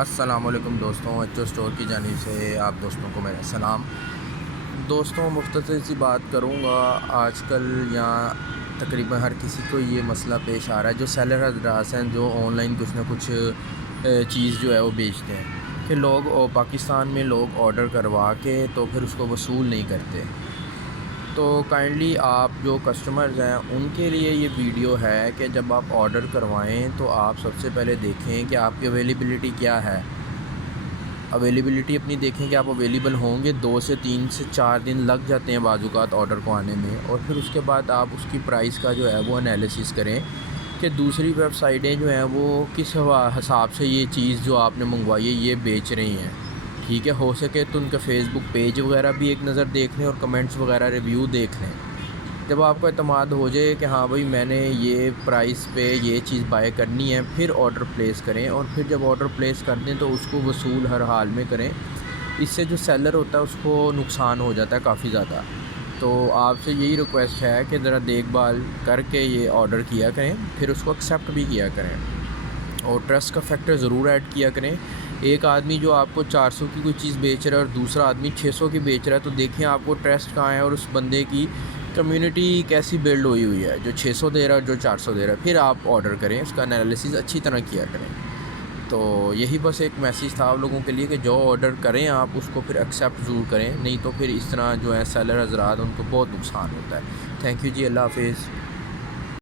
السلام علیکم دوستوں، ایچو اسٹور کی جانب سے آپ دوستوں کو میرا سلام۔ دوستوں، مختصر سی بات کروں گا۔ آج کل یہاں تقریباً ہر کسی کو یہ مسئلہ پیش آ رہا ہے، جو سیلر حضرات ہیں جو آن لائن کچھ نہ کچھ چیز جو ہے وہ بیچتے ہیں، کہ لوگ پاکستان میں لوگ آرڈر کروا کے تو پھر اس کو وصول نہیں کرتے۔ تو کائنڈلی آپ جو کسٹمرز ہیں ان کے لیے یہ ویڈیو ہے کہ جب آپ آرڈر کروائیں تو آپ سب سے پہلے دیکھیں کہ آپ کی اویلیبلٹی کیا ہے۔ اویلیبلٹی اپنی دیکھیں کہ آپ اویلیبل ہوں گے۔ 2 سے 3 سے 4 دن لگ جاتے ہیں بعض اوقات آرڈر کو آنے میں، اور پھر اس کے بعد آپ اس کی پرائس کا جو ہے وہ انالیسس کریں کہ دوسری ویب سائٹیں جو ہیں وہ کس حساب سے یہ چیز جو آپ نے منگوائی ہے یہ بیچ رہی ہیں۔ ٹھیک ہے، ہو سکے تو ان کا فیس بک پیج وغیرہ بھی ایک نظر دیکھ لیں اور کمنٹس وغیرہ ریویو دیکھ لیں۔ جب آپ کو اعتماد ہو جائے کہ ہاں بھائی میں نے یہ پرائس پہ یہ چیز بائی کرنی ہے، پھر آرڈر پلیس کریں، اور پھر جب آرڈر پلیس کر دیں تو اس کو وصول ہر حال میں کریں۔ اس سے جو سیلر ہوتا ہے اس کو نقصان ہو جاتا ہے کافی زیادہ۔ تو آپ سے یہی ریکویسٹ ہے کہ ذرا دیکھ بھال کر کے یہ آرڈر کیا کریں، پھر اس کو ایکسیپٹ بھی کیا کریں، اور ٹرسٹ کا فیکٹر ضرور ایڈ کیا کریں۔ ایک آدمی جو آپ کو 400 کی کوئی چیز بیچ رہا ہے اور دوسرا آدمی 600 کی بیچ رہا ہے، تو دیکھیں آپ کو ٹرسٹ کہاں ہے اور اس بندے کی کمیونٹی کیسی بلڈ ہوئی ہے، جو 600 دے رہا ہے اور جو 400 دے رہا ہے، پھر آپ آرڈر کریں، اس کا انالیسس اچھی طرح کیا کریں۔ تو یہی بس ایک میسیج تھا آپ لوگوں کے لیے کہ جو آرڈر کریں آپ اس کو پھر ایکسیپٹ ضرور کریں، نہیں تو پھر اس طرح جو ہے سیلر حضرات ان کو بہت نقصان ہوتا ہے۔ تھینک یو جی، اللہ حافظ۔